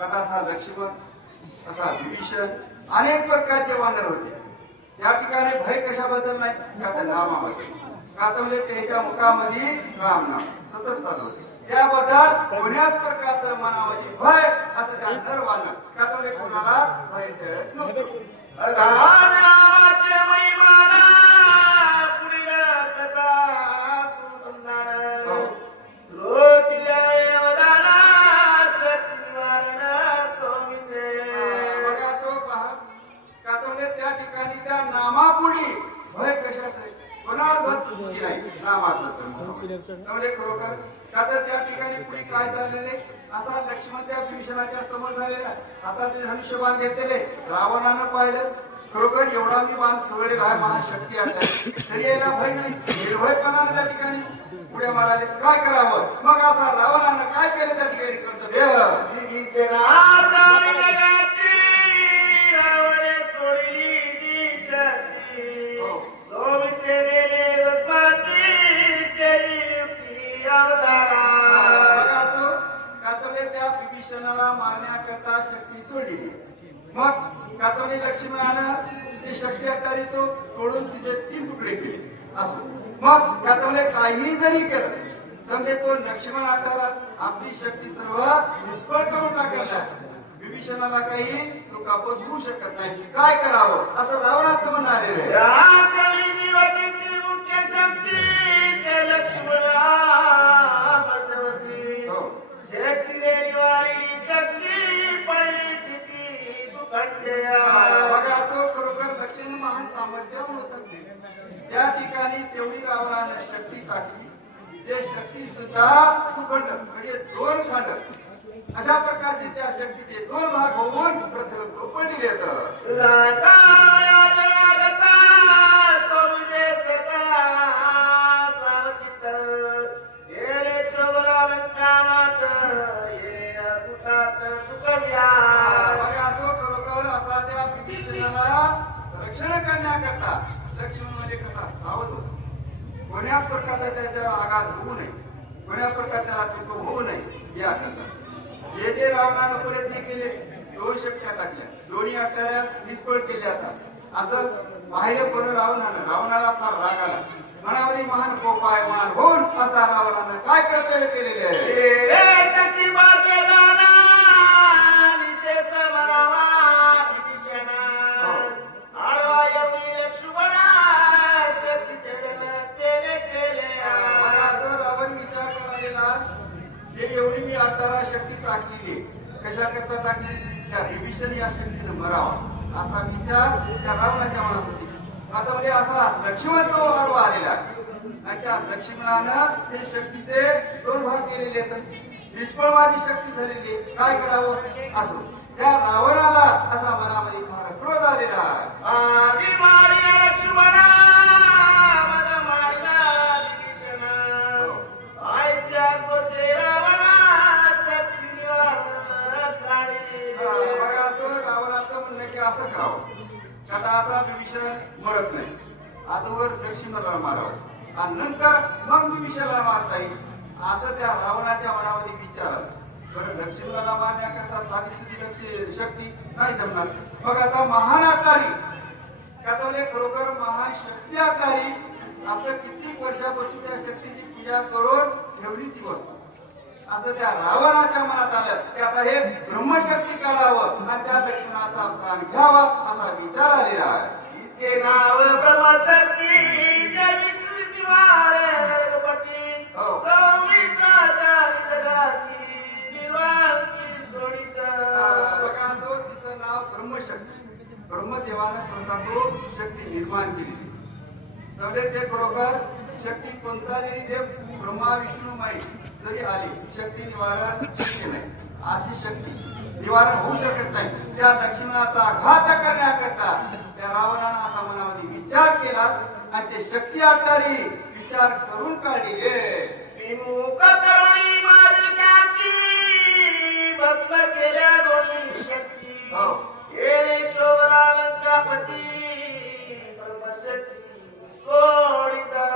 असा लक्ष्मण असा विभीषण अनेक प्रकारचे वानर होते. या ठिकाणी भय कशाबद्दल नाही? का तर नामाबद्दल का तर म्हणजे त्याच्या मुखामध्ये राम नाम. सतत चालू होते. त्याबद्दल कोण्याच प्रकारचं मनामध्ये भय असं त्या नर वानर. का तर म्हणजे कोणाला भय टळत नव्हतं. भक्ती नाही नामाचं तर खरोखर का तर त्या ठिकाणी पुढे काय चाललेले असा लक्ष्मण त्या भीषणाच्या समोर झालेला आता ते धनुष्यबाण घेतलेले रावणानं पाहिलं. खरोखर एवढा मी बाण चवळेला आहे महाशक्ती आहे. तरी याला भय नाही. निर्भयपणानं त्या ठिकाणी पुढे माराले काय करावं? मग असा रावणानं काय केलं त्या ठिकाणी? लगाती, रावणे मग कातवले लक्ष्मणानं ते शक्य अटारी तो तोडून तिचे तीन तुकडे केले. असं. मग कातवले काही जरी केलं समजे तो लक्ष्मण आटारा आपली शक्ती सर्व निष्फळ करून टाकायला विभीषणाला काही तो कापत होऊ शकत नाही. काय करावं? असं रावणाचं म्हणणार आहे. टाकली ते शक्ती सुद्धा तुखंड म्हणजे दोन खंड. अशा प्रकारचे त्या शक्तीचे दोन भाग होऊन प्रथम पडले येत. रागावया जगागता, कोण्या प्रकारचा त्याच्यावर आघात होऊ नये. कोण्या प्रकार त्याला पिको होऊ नये या जे जे रावणानं प्रयत्न केले दोन शक्त्या टाकल्या. दोन्ही अट्टाऱ्या निष्फळ केल्या आता. असं पाहिलं पण रावणानं रावणाला फार राग आला. मनामध्ये महान कोपाय महान होऊन असा रावणानं काय कर्तव्य केलेले आहे? टाकलेली कशाकरता टाकली? त्या रिव्हिजन या शक्तीनं मरावा. असा विचार त्या रावणाच्या मनात होती. आता म्हणजे असा लक्ष्मण तो आडवा आलेला आणि त्या लक्ष्मणानं हे शक्तीचे दोन भाग केलेले आहेत. निष्फळ माझी शक्ती झालेली काय करावं? असो. त्या रावणाला असा मनामध्ये फार क्रोध आलेला लक्ष्मणा, लक्ष्मणाला मारावं. आणि नंतर मग मी विषयाला मारता येईल. असं त्या रावणाच्या मनामध्ये विचार आला. बरं लक्ष्मणाला मारण्याकरता साधी सुधी लक्ष शक्ती नाही जमणार. मग आता महान अट्टारी कथवले खरोखर महान शक्ती अट्टारी आपल्या कित्येक वर्षापासून त्या शक्तीची पूजा करून ठेवलीची वस्तू. असं त्या रावणाच्या मनात आलं की आता हे ब्रह्मशक्ती काढावं आणि त्या दक्षिणाचा प्राण घ्यावा असा विचार आलेला आहे. तिचे नाव ब्रह्मशक्ती. ब्रह्मदेवानं स्वतः तो शक्ती निर्माण केली. त्यामुळे ते खरोखर शक्ती कोणता जरी ते ब्रह्मा विष्णू माई जरी आली शक्ती निवारण शक्य नाही. अशी शक्ती निवारण होऊ शकत नाही. त्या लक्ष्मणाचा घात करण्याकरता त्या रावणानं असा मनामध्ये विचार केला आणि ते शक्ती आटारी विचार करून काढली विमुख करुणी भस्म केल्या दोन्ही शक्ती. येणे शोभला लंकापती ब्रह्मशक्ती सोडिता.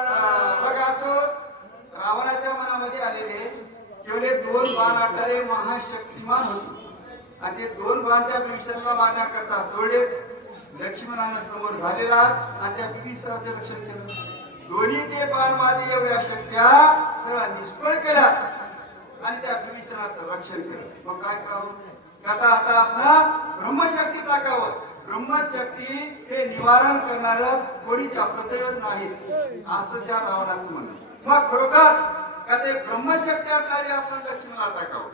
बघा असं रावणाच्या मनामध्ये आलेले केवळे दोन बाण महाशक्तिमान होते. आणि ते दोन बाण त्या बिभीषणाला मारण्याकरता सोडले. लक्ष्मणानं समोर झालेला आणि त्या बिबीसराचं रक्षण केलं दोन्ही ते बाण माझे एवढ्या शक्त्या सगळ्या निष्फळ केल्या आणि त्या बिभीषणाचं रक्षण केलं. मग काय करावं आता आता आपण ब्रह्मशक्ती टाकावं. ब्रह्मशक्ती हे निवारण करणार कोणीच आपलं नाहीच. असं त्या रावणाचं म्हणणं मग खरोखर का ते ब्रह्मशक्ती आपल्याला आपण लक्ष्मणाला टाकावं?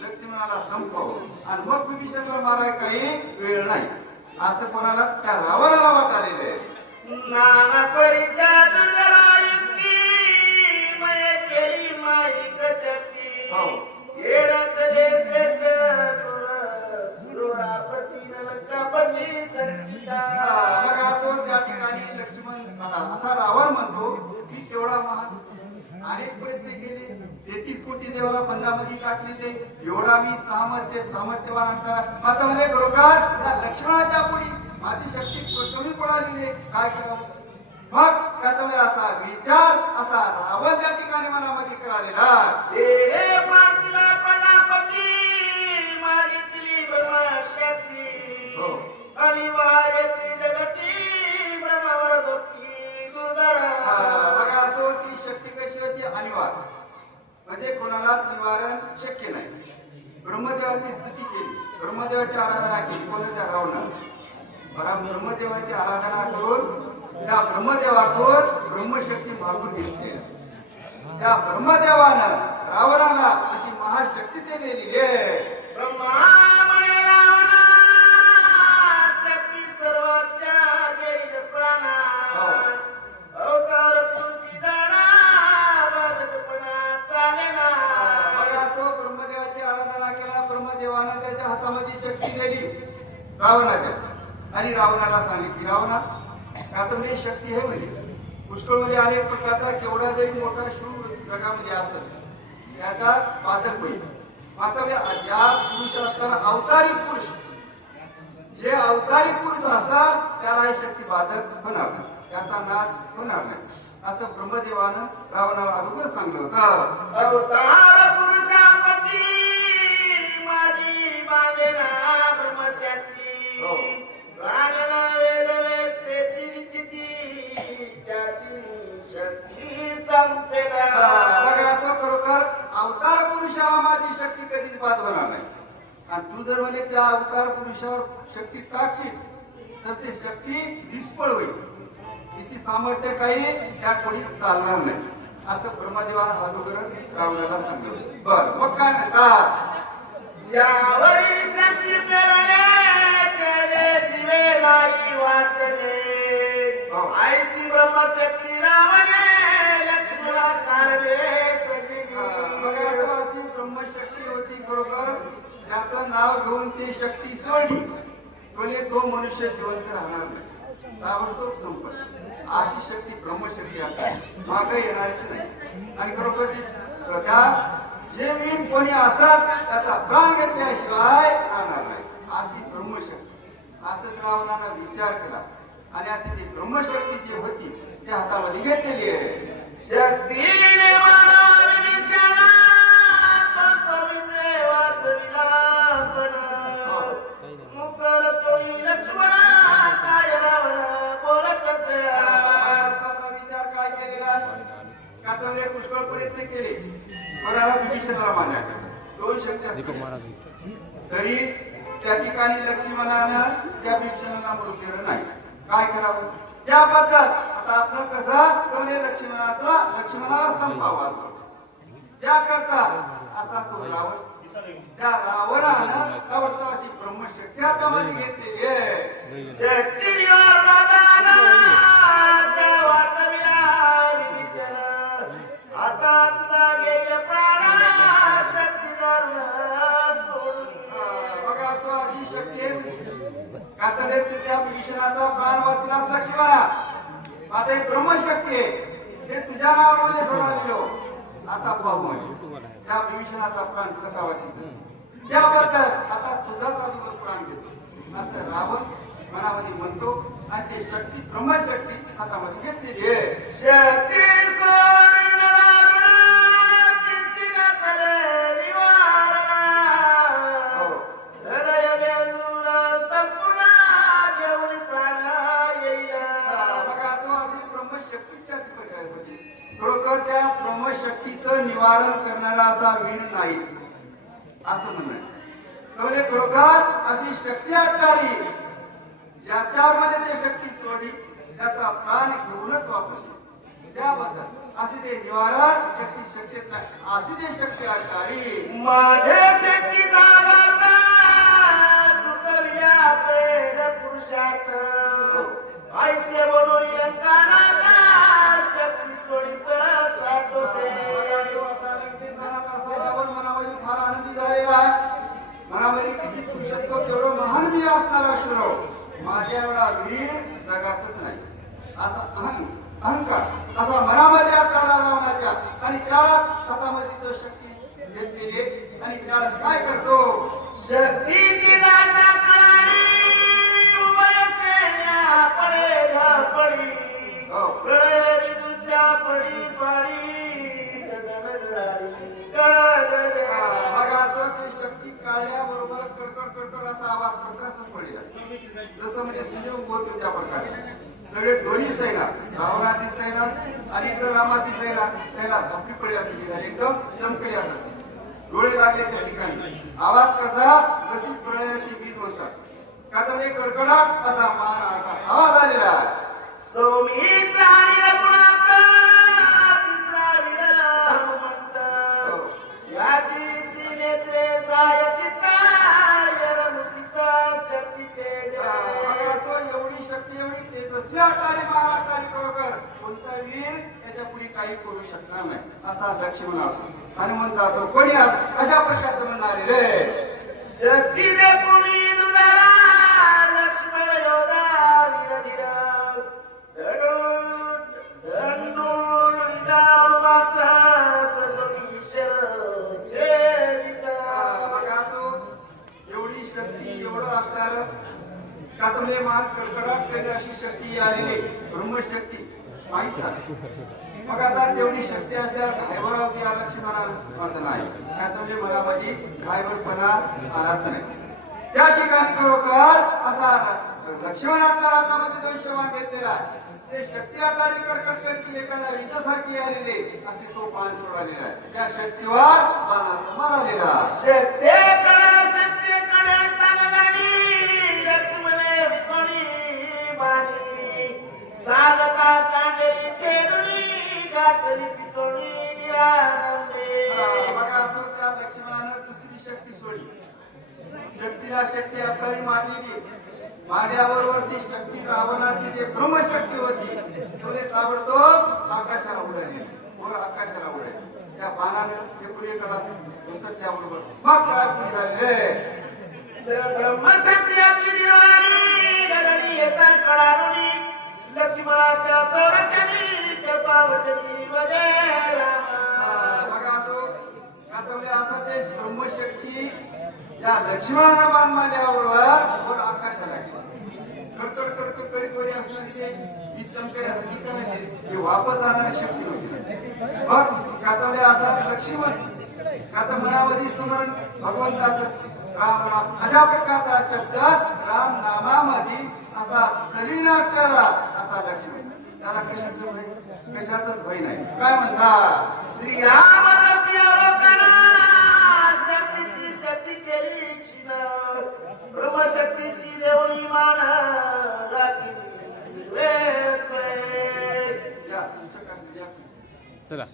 लक्ष्मणाला संपवावं. आणि मग विभीषणाला माराय काही वेळ नाही. असं कोणाला त्या रावणाला वाटालेलं आहे नाना परित्या दुर्गला युक्ती मय केली माईक शक्ती. येणच ले श्रेष्ठ सुर सुरापती लंकापती कोटी देवाला बंधामध्ये टाकलेले एवढा मी सामर्थ्य सामर्थ्यवान असणारा आता म्हणजे बरोबर लक्ष्मणाच्या पुढी माझी शक्ती कमी पडालेली. काय करावं मग त्याच्यामुळे असा विचार असा रावण त्या ठिकाणी मनामध्ये करालेला प्रजापती मागितली ब्रह्मशक्ती हो. अनिवार्य ती जगती ब्रह्मावर धोती दुर्धर बघा असं ती शक्ती कशी होती अनिवार्य म्हणजे कोणालाच निवारण शक्य नाही ब्रह्मदेवाची स्तुती केली ब्रह्मदेवाची आराधना केली कोणाच्या रावणाला बरं ब्रह्मदेवाची आराधना करून त्या ब्रह्मदेवाकडून ब्रह्मशक्ती मागून घेतली त्या ब्रह्मदेवानं रावणाला अशी महाशक्ती ते दिलेली आहे ब्रह्मामय रावणा शक्ती सर्वाच्या देईल प्राणा हो. अवतार पुरुषी जाणा बाधकपणा चालेना. मग असं ब्रह्मदेवाची आराधना केला ब्रह्मदेवानं त्याच्या हातामध्ये शक्ती दिली. रावणाच्या. आणि रावणाला सांगितली रावणा का तर म्हणजे शक्ती आहे म्हणजे पुष्कळमध्ये अनेक प्रकारचा केवढा जरी मोठा शूर जगामध्ये असत त्याचा बाधक होईल. म्हणजे ज्या पुरुष असताना अवतारी पुरुष. जे अवतारी पुरुष असाल त्याला ही शक्ती बाधक होणार नाही. त्याचा नाश होणार नाही. असं ब्रह्मदेवानं रावणाला अगोदर सांगलं होतं. अवतार पुरुषापती माझी ब्रह्मशक्ती हो. प्राणना वेद वेत्तेची निश्चिती त्याची शक्ती संपेना बघा असं खरोखर अवतार पुरुषाला माझी शक्ती कधीच बाद होणार नाही. आणि तू जर म्हणे त्या अवतार पुरुषावर शक्ती टाकशील तर ती शक्ती निष्फळ होईल. तिची सामर्थ्य काही त्या कोणी चालणार नाही. असं ब्रह्मदेवानं अगोदरच रावणाला सांगितलं. बर मग काय म्हणतात प्रेरणे केले जीवे नाही वाचले. हो. घेऊन ती शक्ती सोडली? म्हणजे तो मनुष्य जिवंत राहणार नाही. ताबडतोब संपत अशी शक्ती ब्रह्मशक्ती माग येणार येणारच नाही. आणि खरोखर त्या जे वीर कोणी असाल त्याचा प्राण घेतल्याशिवाय राहणार नाही. अशी ब्रह्मशक्ती. असं रावणानं विचार केला. आणि अशी ती ब्रह्मशक्ती जी होती ती हातामध्ये घेतलेली आहे. शक्ती कातवले पुष्कळ प्रयत्न केले. कोणाला विभीषणाला दोन असतात. तरी त्या ठिकाणी लक्ष्मणानं त्या विभीषणाला मरू केलं नाही. काय करावं? त्याबद्दल आता आपण कसं म्हणजे लक्ष्मणाला लक्ष्मणाला संपावा त्याकरता असा तो रावण त्या रावणानं ताबडतोब अशी ब्रह्मशक्ती हातामध्ये घेतलेली आहे. शक्ती असं शक्ती त्या भीषणाचा प्राण आता एक ब्रह्मशक्ती आहे. ते तुझ्या नावाने आता पाहू त्या भीषणाचा प्राण कसा वाचित त्याबद्दल आता तुझाच प्राण घेतो. असं रावण मनामध्ये म्हणतो आणि ते शक्ती ब्रह्मशक्ती हातामध्ये घेतलेली आहे. शक्ती माझे शेती दादा पुरुषार्थ. ऐसे बोलून लंकानाता शक्ती सोडित साठवते. मनामध्ये फार आनंदी झालेला मनामध्ये किती पुरुषत्व तेवढं महान मी असणार असलो माझ्या एवढा वीर जगातच नाही. असा अहं अहंकार असा मनामध्ये आपल्याला रावणाच्या हातामध्ये तो शक्ती घेतलेली. आणि काळात काय करतो? शक्ती धापडी. हो. शक्ती काढल्याबरोबर कडकड कडकड असा आवाज प्रकाशच पडला जसं म्हणजे सूर्य उगवतो त्या प्रकारे सगळे दोन्ही सैना रावणाची सैना आणि इकडे रामाची त्याला झोपडी पडल्यासारखी झाली एकदम चमकल्यासारखी डोळे लागले त्या ठिकाणी. आवाज कसा? जशी प्रळयाची बीज म्हणतात. का तर कडकडाट असा मान असा आवाज आलेला सौमित्र आणि रघुनाथ तिसरा वीर हनुमंत याची ती नेत्रे साय चित्ता रमचित शक्ती तेज बघा असो एवढी शक्ती एवढी तेजस्वी महाराष्ट्राने खरोखर कोणता वीर त्याच्या पुढे काही करू शकणार नाही. असा लक्ष्मण असो. हनुमंत असो कोणी असो अशा प्रकारचं म्हणणारे रे? शक्ती दे कुणी लक्ष्मण योधा वीर धीर असणार. कातमले मान कडकडाट करणे अशी शक्ती आलेली ब्रह्मशक्ती. माहीत झालं. मग आता तेवढी शक्ती असल्यावर घायवराव की लक्ष्मणाला मत नाही. काय म्हणजे मला माझी घायवरपणा आलाच नाही. त्या ठिकाणी खरोखर असा लक्ष्मण आपल्या हातामध्ये दोन घेतलेला आहे. ते शक्ती आटारी कडकड करतील एखाद्या विजासारखी आलेली असे तो पान सोडालेला आहे. त्या शक्तीवर बाणाचा मार पुढे करा सत्याबरोबर मग काय पुढे झालेले ब्रह्मसत्याची दिवाणी गगनी कळारुणी लक्ष्मणाच्या संरक्षणी बघा असो असा ते ब्रह्मशक्ती त्या लक्ष्मणाला मान मारल्याबरोबर वर आकाशाला कडकड कडकड करी करी असणारी ते वीज चमकण्यासाठी करायचे वापस जाणारी शक्ती नव्हती मग कातवले असा लक्ष्मण काता मनामध्ये स्मरण भगवंताचं राम राम अशा प्रकारचा शब्द राम नामामध्ये असा तलीन करला असा लक्ष्मण त्याला कशाचं भय कशाचंच भय नाही. काय श्रीराम ब्रह्मशक्तीची देवणी मान राखी या तुमच्याकडे या. चला.